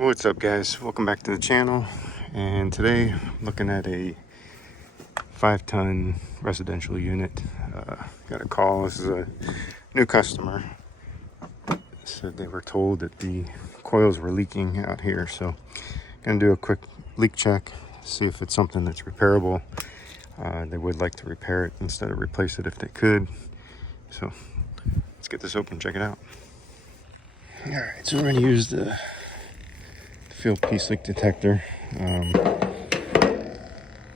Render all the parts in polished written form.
What's up, guys? Welcome back to the channel. And today I'm looking at a 5-ton residential unit. Got a call. This is a new customer. Said they were told that the coils were leaking out here, so gonna do a quick leak check, see if it's something that's repairable. They would like to repair it instead of replace it if they could. So let's get this open, check it out. All right, so we're gonna use the field piece leak detector.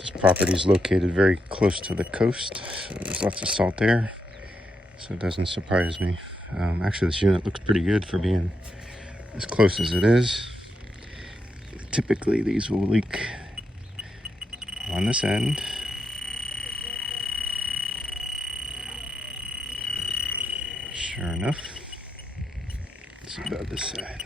This property is located very close to the coast, so there's lots of salt there, so it doesn't surprise me. Actually, this unit looks pretty good for being as close as it is. Typically these will leak on this end. Sure enough, let's see about this side.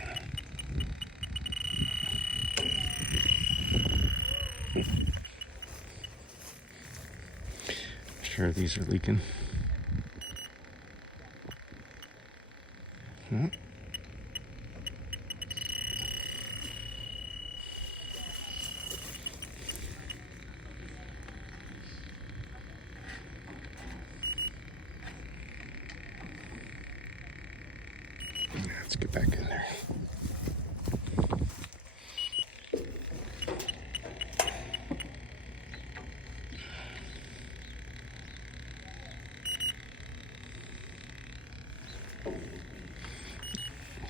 Sure, these are leaking. Hmm. Let's get back in there.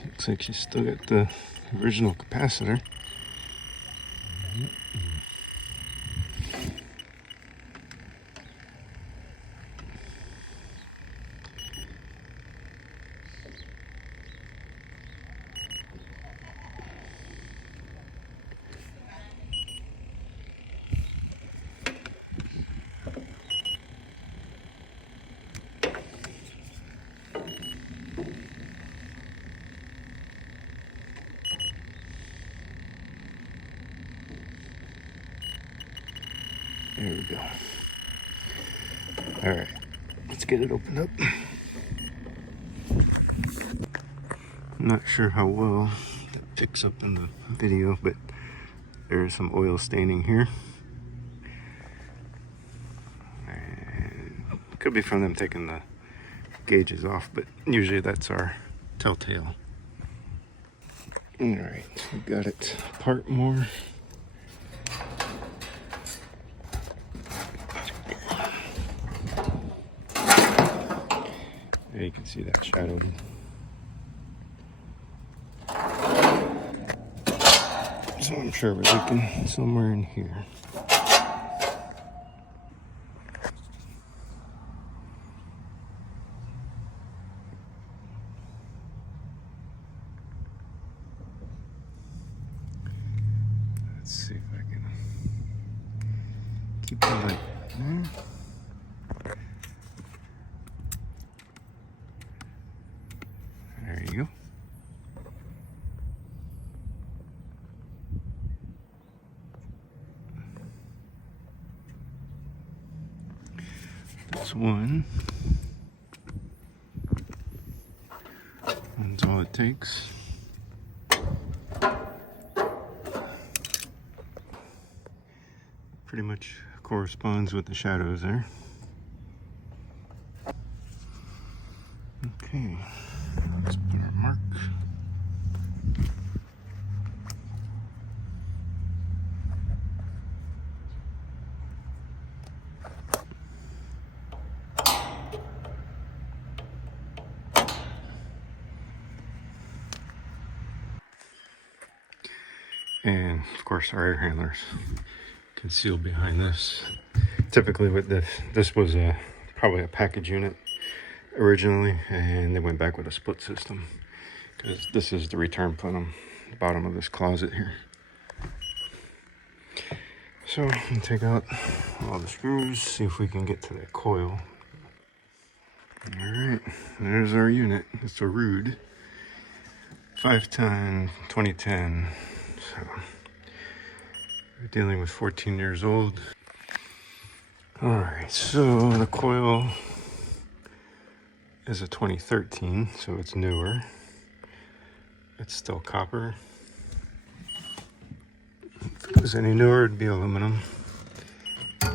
Looks like she's still got the original capacitor. There we go. All right, let's get it opened up. I'm not sure how well it picks up in the video, but there's some oil staining here. And it could be from them taking the gauges off, but usually that's our telltale. All right, we got it apart more. There you can see that shadow. So I'm sure we're leaking somewhere in here. Let's see if I can keep the light there. There you go. That's one. That's all it takes. Pretty much corresponds with the shadows there. Okay, let's put our mark. And of course our air handlers concealed behind this. Typically with this was probably a package unit originally, and they went back with a split system because this is the return put on the bottom of this closet here. So I'm take out all the screws, see if we can get to that coil. All right, there's our unit. It's a Ruud 5-ton 2010. So we're dealing with 14 years old. All right, so the coil is a 2013, so it's newer. It's still copper. If it was any newer, it'd be aluminum. The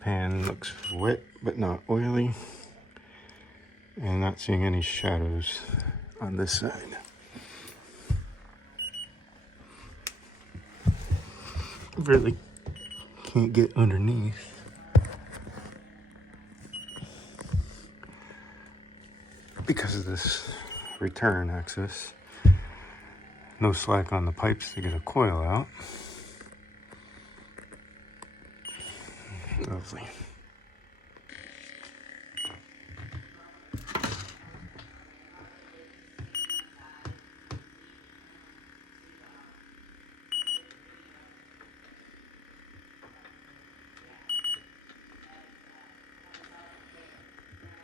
pan looks wet, but not oily. And not seeing any shadows on this side. Really can't get underneath. Because of this return access. No slack on the pipes to get a coil out. Lovely.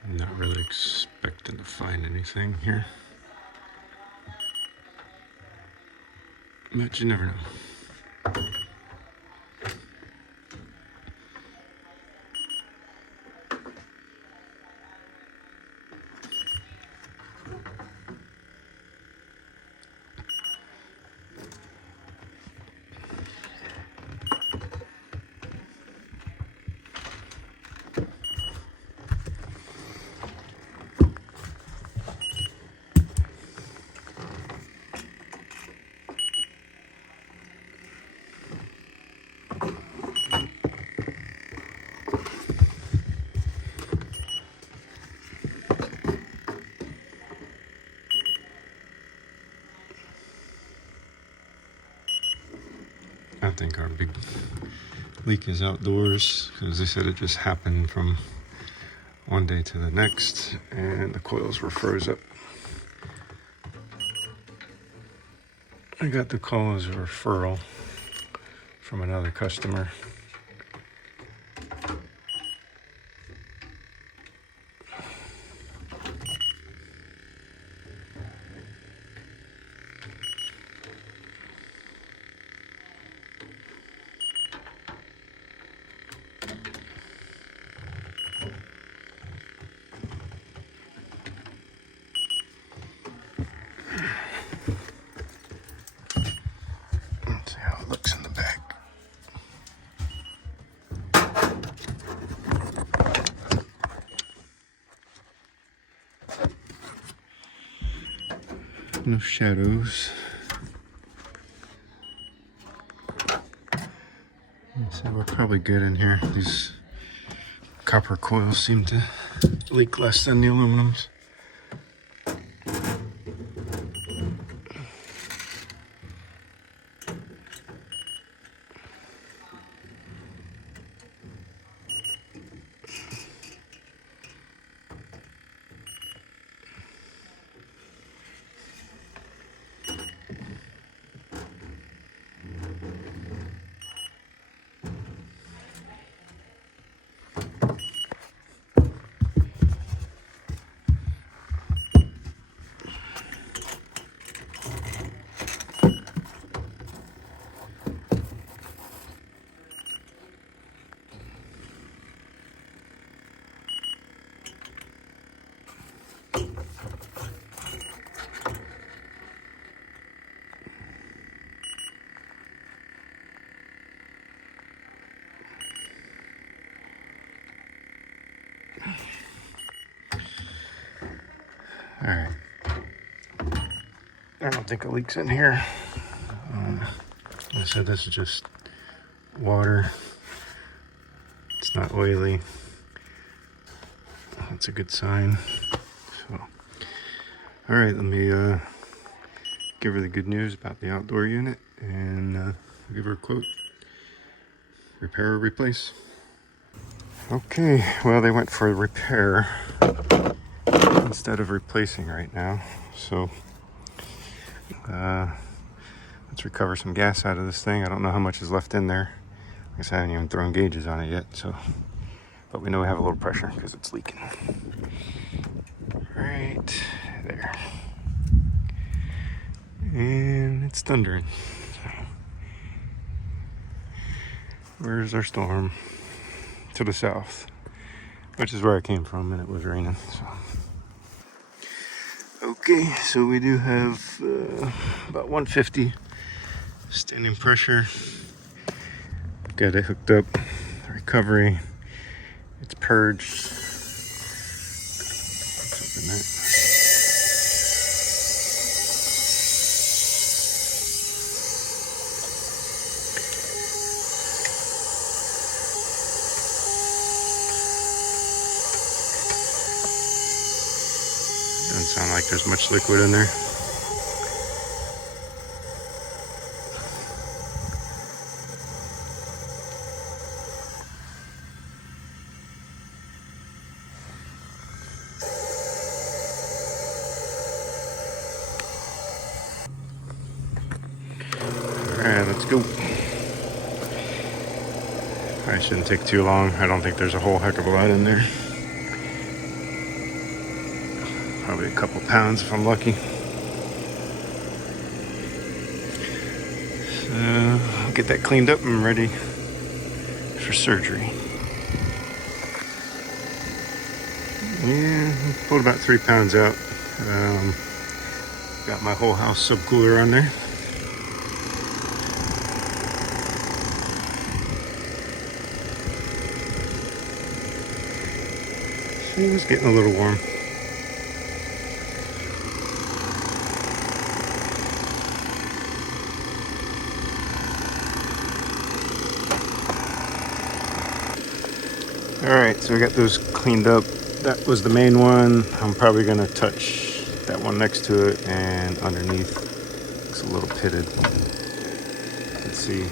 I'm not really expecting to find anything here. But you never know. I think our big leak is outdoors because they said it just happened from one day to the next and the coils were froze up. I got the call as a referral from another customer. Let's see how it looks in the back. No shadows. So we're probably good in here. These copper coils seem to leak less than the aluminums. All right. I don't think it leaks in here. Like I said, this is just water. It's not oily. That's a good sign. So, all right, let me give her the good news about the outdoor unit and give her a quote. Repair or replace. Okay, well, they went for repair instead of replacing right now. So let's recover some gas out of this thing. I don't know how much is left in there. I guess I haven't even thrown gauges on it yet. So, but we know we have a little pressure because it's leaking. Right there. And it's thundering. So, where's our storm? To the south, which is where I came from, and it was raining. So. Okay, so we do have about 150 Standing pressure. Got it hooked up. Recovery. It's purged. Let's open that. Doesn't sound like there's much liquid in there. Alright, let's go. Probably shouldn't take too long. I don't think there's a whole heck of a lot in there. Probably a couple pounds if I'm lucky. So I'll get that cleaned up and ready for surgery. Yeah, pulled about 3 pounds out. Got my whole house subcooler on there. It was getting a little warm. Alright, so we got those cleaned up. That was the main one. I'm probably going to touch that one next to it and underneath. It's a little pitted. Let's see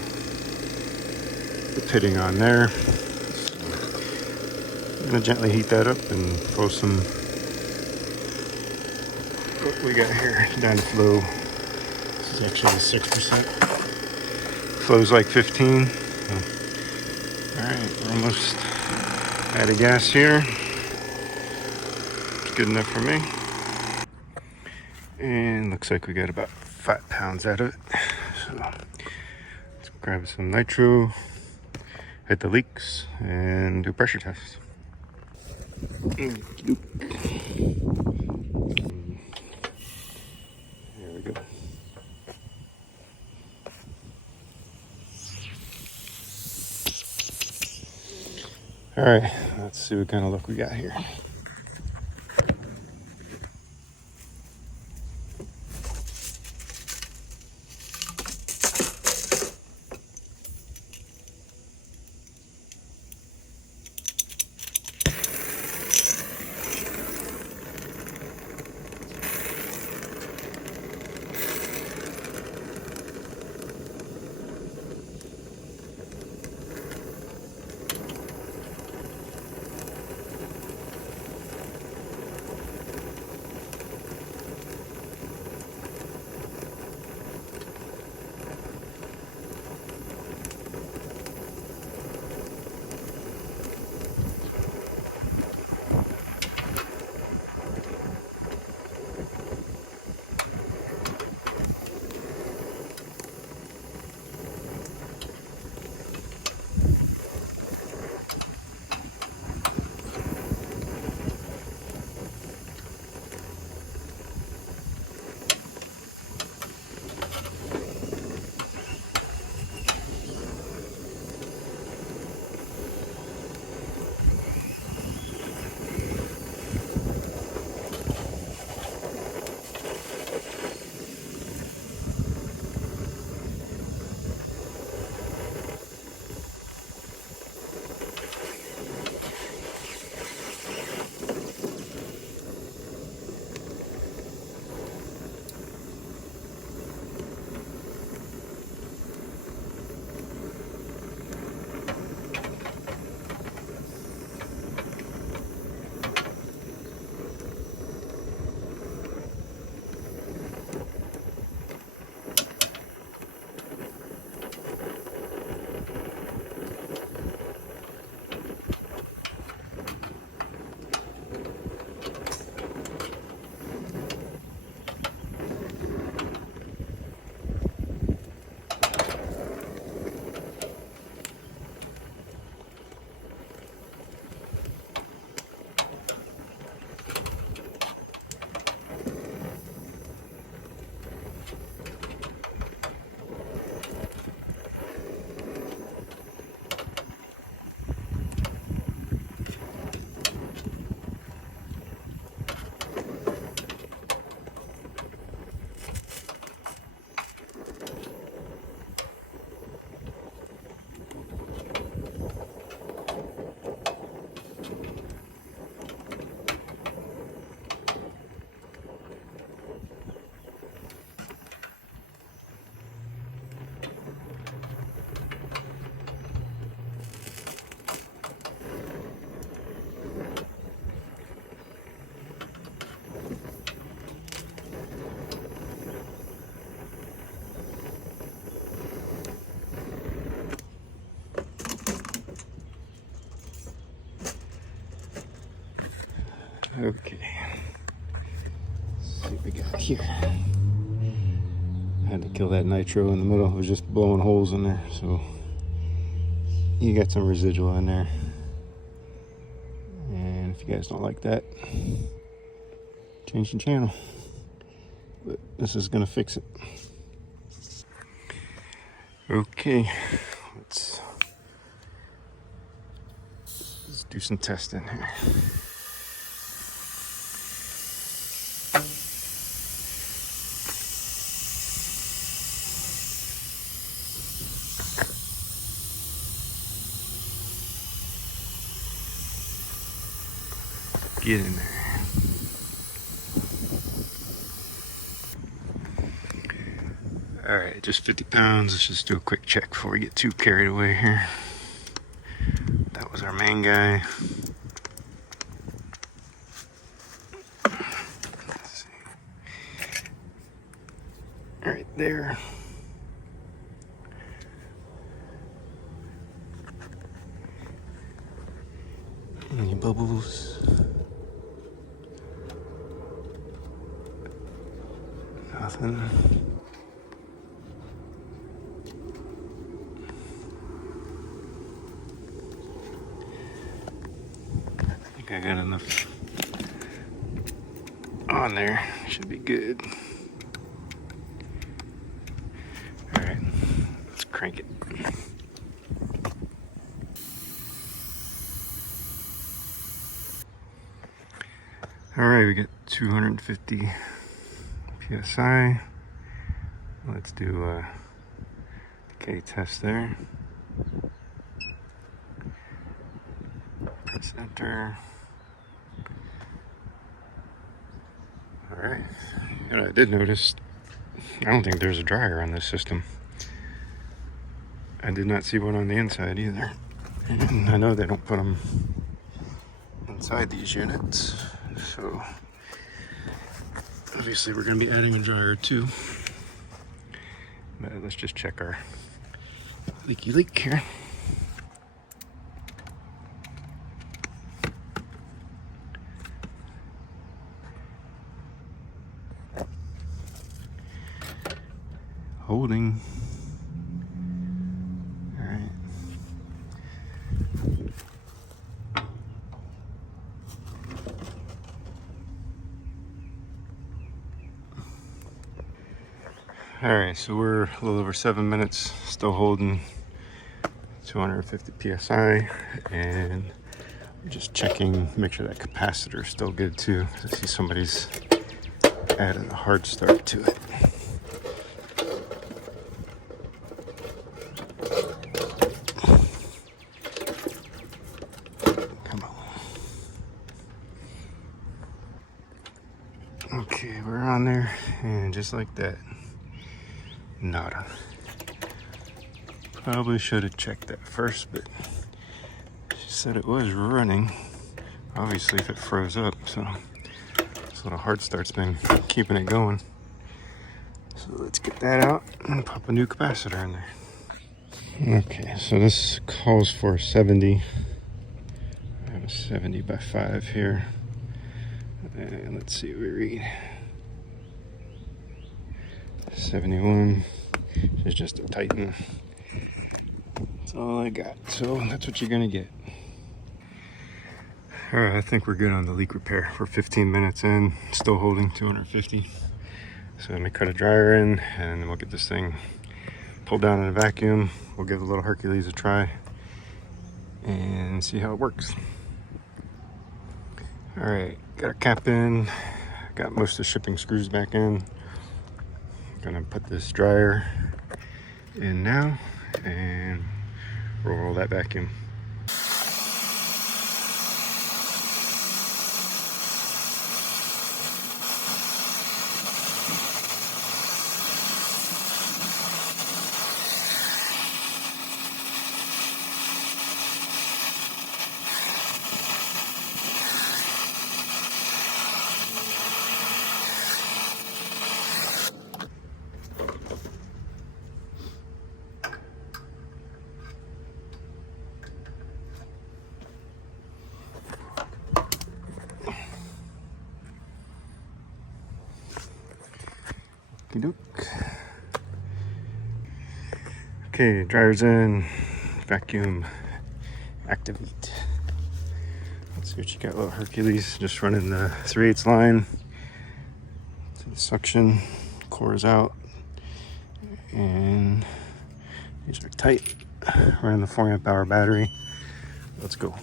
the pitting on there. So I'm going to gently heat that up and throw some, what we got here, down to flow. This is actually 6%. Flows like 15. So, alright, we're almost out of gas here. It's good enough for me. And looks like we got about 5 pounds out of it. So let's grab some nitro, hit the leaks, and do a pressure test. There we go. All right, let's see what kind of look we got here. Okay. Let's see what we got here. I had to kill that nitro in the middle. It was just blowing holes in there, so you got some residual in there. And if you guys don't like that, change the channel. But this is gonna fix it. Okay, let's do some testing here. Get in there. All right, just 50 pounds. Let's just do a quick check before we get too carried away here. That was our main guy. Let's see. Right there. Any bubbles? Nothing. I got enough on there. Should be good. All right, let's crank it. All right, we got 250 psi. Let's do a decay test there. Press enter. All right. And I did notice, I don't think there's a dryer on this system. I did not see one on the inside either. And I know they don't put them inside these units. So obviously we're going to be adding a dryer too. But let's just check our leaky leak here. Holding. All right. All right, so we're a little over 7 minutes, still holding 250 psi, and we're just checking, make sure that capacitor is still good too. I see somebody's added a hard start to it. Okay, we're on there, and just like that, nada. Probably should have checked that first, but she said it was running. Obviously, if it froze up, so this little hard start's been keeping it going. So let's get that out and pop a new capacitor in there. Okay, so this calls for 70. I have a 70 by 5 here. And let's see what we read. 71 is just a Titan. That's all I got. So that's what you're gonna get. All right, I think we're good on the leak repair. We're 15 minutes in, still holding 250. So let me cut a dryer in, and then we'll get this thing pulled down in a vacuum. We'll give the little Hercules a try and see how it works. All right, got a cap in, got most of the shipping screws back in. Gonna put this dryer in now and roll that vacuum. Okie doke. Okay, dryer's in. Vacuum activate. Let's see what you got, little Hercules. Just running the 3/8 line to the suction. Core is out. And these are tight. Running the 4 amp hour battery. Let's go.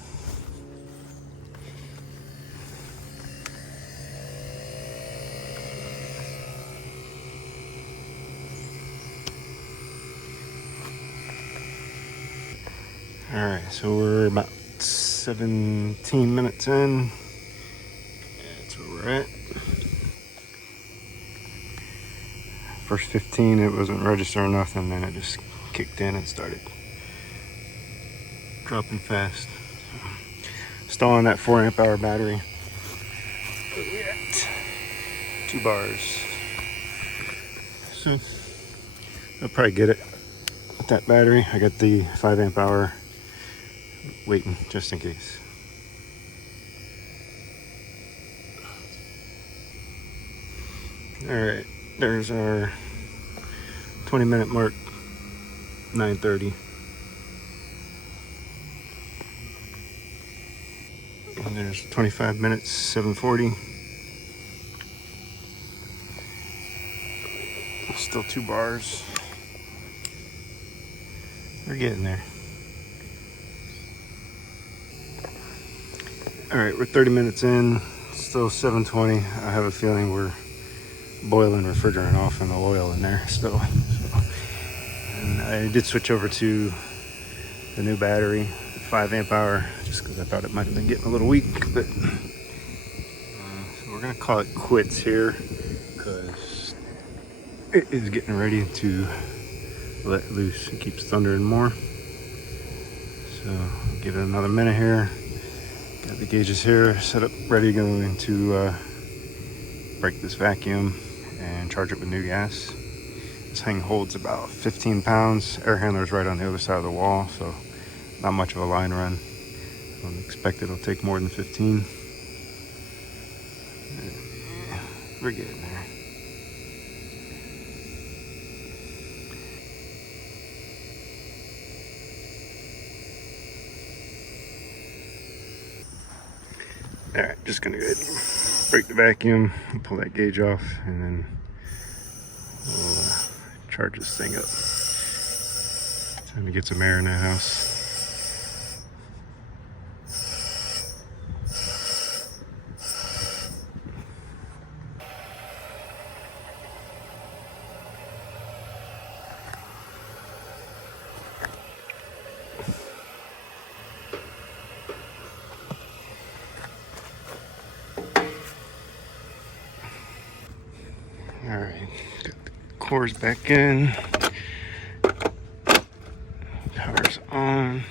All right, so we're about 17 minutes in. That's where we're at. First 15, it wasn't registering nothing, then it just kicked in and started dropping fast. Still on that 4 amp hour battery. Where we at? 2 bars. So I'll probably get it with that battery. I got the 5 amp hour waiting just in case. All right, there's our 20-minute mark, 9:30. And there's 25 minutes, 7:40. Still 2 bars. We're getting there. All right, we're 30 minutes in, still 7:20. I have a feeling we're boiling refrigerant off and the oil in there still. So, and I did switch over to the new battery, 5 amp hour, just because I thought it might have been getting a little weak. But so we're gonna call it quits here because it is getting ready to let loose. It keeps thundering more. So I'll give it another minute here. Got the gauges here set up, ready to go into break this vacuum and charge it with new gas. This thing holds about 15 pounds. Air handler's right on the other side of the wall, so not much of a line run. I don't expect it'll take more than 15. We're getting there. All right, just gonna go ahead and break the vacuum and pull that gauge off, and then we'll charge this thing up. Time to get some air in that house. All right, got the cores back in. Power's on.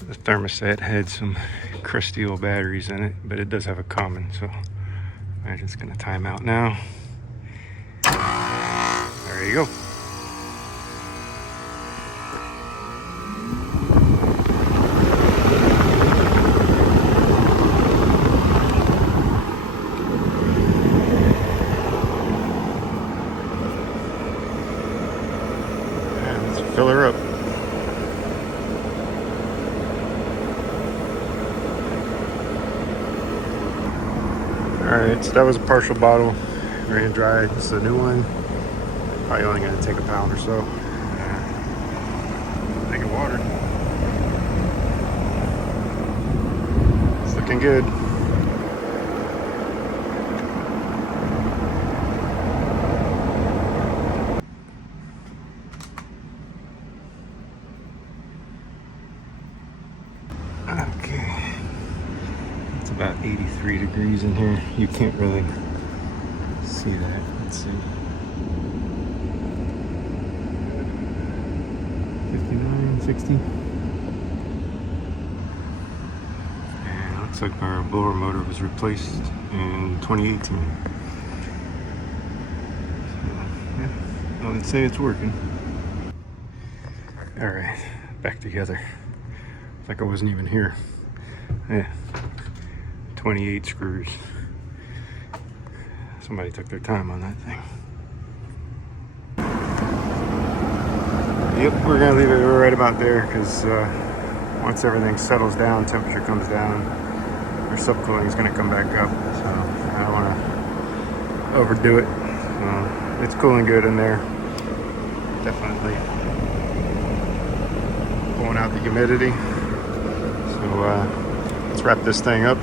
The thermostat had some crusty old batteries in it, but it does have a common, so I'm just gonna time out now. There you go. Fill her up. Alright, so that was a partial bottle. Ran dry. This is a new one. Probably only going to take a pound or so. Take a water. It's looking good. Okay, it's about 83 degrees in here. You can't really see that. Let's see. 59, 60. And it looks like our blower motor was replaced in 2018. So, yeah, I would say it's working. All right, back together. Like I wasn't even here. Yeah, 28 screws. So Somebody took their time on that thing. Yep, we're gonna leave it right about there because once everything settles down, temperature comes down, our subcooling is gonna come back up. So I don't wanna overdo it. It's cooling good in there. Definitely pulling out the humidity. So let's wrap this thing up,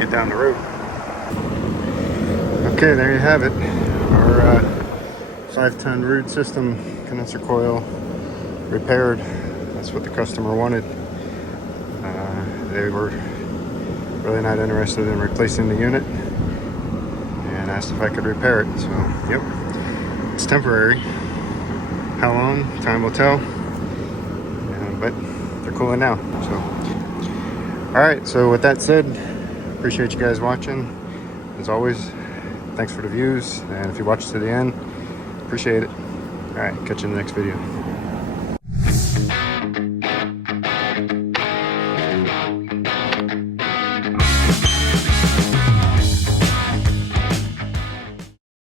get down the road. Okay, there you have it. Our 5-ton Ruud system condenser coil repaired. That's what the customer wanted. They were really not interested in replacing the unit and asked if I could repair it. So, yep, it's temporary. How long? Time will tell. But they're cooling now. So, all right. So with that said, appreciate you guys watching. As always, thanks for the views. And if you watched to the end, appreciate it. All right, catch you in the next video.